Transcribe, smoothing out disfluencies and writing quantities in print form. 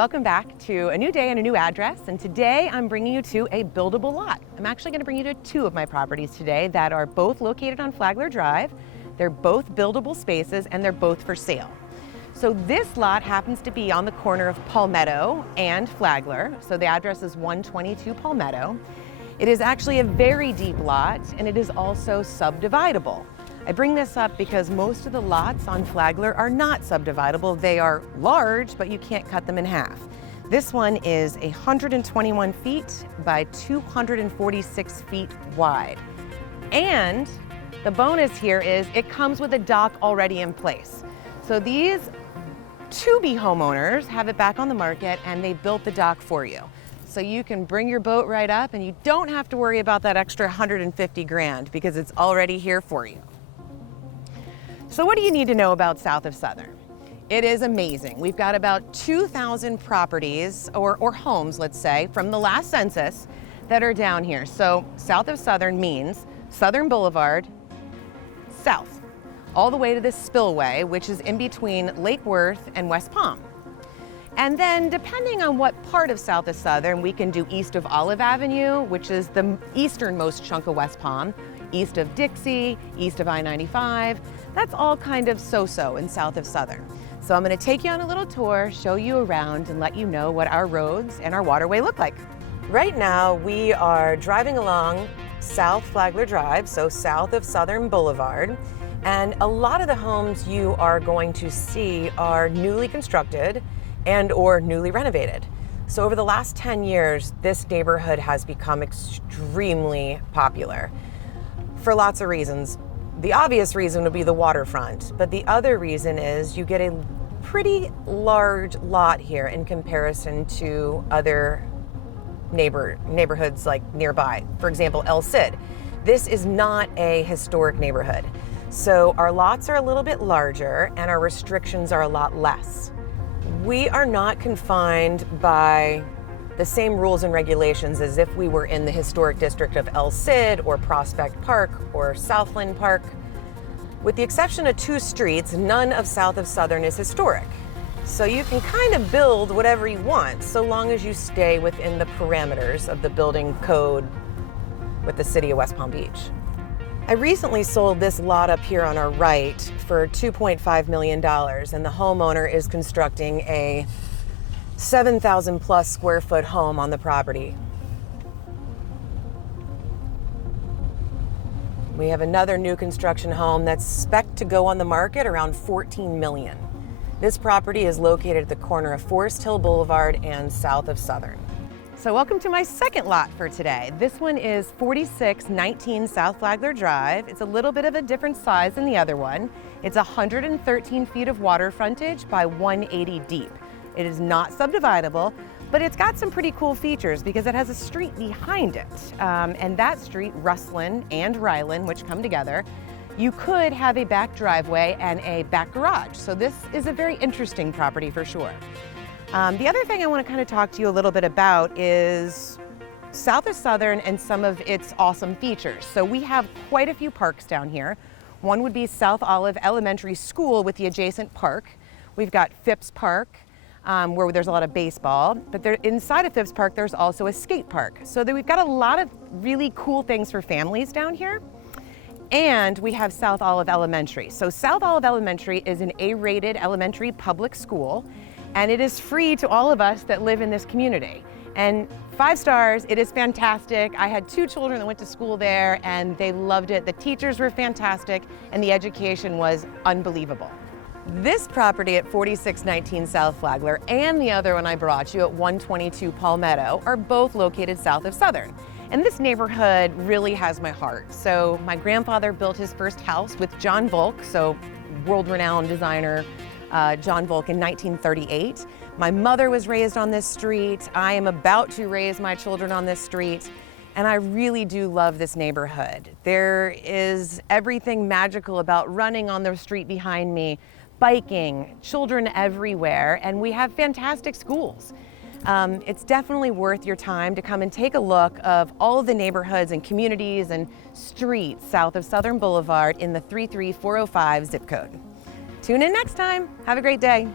Welcome back to a new day and a new address, and today I'm bringing you to a buildable lot. I'm actually going to bring you to two of my properties today that are both located on Flagler Drive. They're both buildable spaces and they're both for sale. So this lot happens to be on the corner of Palmetto and Flagler. So the address is 122 Palmetto. It is actually a very deep lot and it is also subdividable. I bring this up because most of the lots on Flagler are not subdividable. They are large, but you can't cut them in half. This one is 121 feet by 246 feet wide. And the bonus here is it comes with a dock already in place. So these to-be homeowners have it back on the market and they built the dock for you. So you can bring your boat right up and you don't have to worry about that extra 150 grand because it's already here for you. So what do you need to know about South of Southern? It is amazing. We've got about 2,000 properties or homes, let's say, from the last census that are down here. So South of Southern means Southern Boulevard, south, all the way to the spillway, which is in between Lake Worth and West Palm. And then depending on what part of South of Southern, we can do east of Olive Avenue, which is the easternmost chunk of West Palm, east of Dixie, east of I-95. That's all kind of so-so in South of Southern. So I'm going to take you on a little tour, show you around, and let you know what our roads and our waterway look like. Right now, we are driving along South Flagler Drive, so south of Southern Boulevard. And a lot of the homes you are going to see are newly constructed and or newly renovated. So over the last 10 years, this neighborhood has become extremely popular for lots of reasons. The obvious reason would be the waterfront, but the other reason is you get a pretty large lot here in comparison to other neighborhoods like nearby. For example, El Cid. This is not a historic neighborhood. So our lots are a little bit larger and our restrictions are a lot less. We are not confined by the same rules and regulations as if we were in the historic district of El Cid or Prospect Park or Southland Park. With the exception of two streets, none of South of Southern is historic. So you can kind of build whatever you want so long as you stay within the parameters of the building code with the city of West Palm Beach. I recently sold this lot up here on our right for $2.5 million, and the homeowner is constructing a 7,000 plus square foot home on the property. We have another new construction home that's spec'd to go on the market around $14 million. This property is located at the corner of Forest Hill Boulevard and South of Southern. So welcome to my second lot for today. This one is 4619 South Flagler Drive. It's a little bit of a different size than the other one. It's 113 feet of water frontage by 180 deep. It is not subdividable, but it's got some pretty cool features because it has a street behind it. And that street, Russlyn and Ryland, which come together, you could have a back driveway and a back garage. So this is a very interesting property for sure. The other thing I want to kind of talk to you a little bit about is South of Southern and some of its awesome features. So we have quite a few parks down here. One would be South Olive Elementary School with the adjacent park. We've got Phipps Park, where there's a lot of baseball, but inside of Phipps Park, there's also a skate park. So we've got a lot of really cool things for families down here. And we have South Olive Elementary. So South Olive Elementary is an A-rated elementary public school, and it is free to all of us that live in this community. And 5 stars, it is fantastic. I had 2 children that went to school there and they loved it. The teachers were fantastic and the education was unbelievable. This property at 4619 South Flagler and the other one I brought you at 122 Palmetto are both located south of Southern. And this neighborhood really has my heart. So my grandfather built his first house with John Volk, so world-renowned designer John Volk in 1938. My mother was raised on this street. I am about to raise my children on this street. And I really do love this neighborhood. There is everything magical about running on the street behind me, biking, children everywhere, and we have fantastic schools. It's definitely worth your time to come and take a look of all of the neighborhoods and communities and streets south of Southern Boulevard in the 33405 zip code. Tune in next time. Have a great day.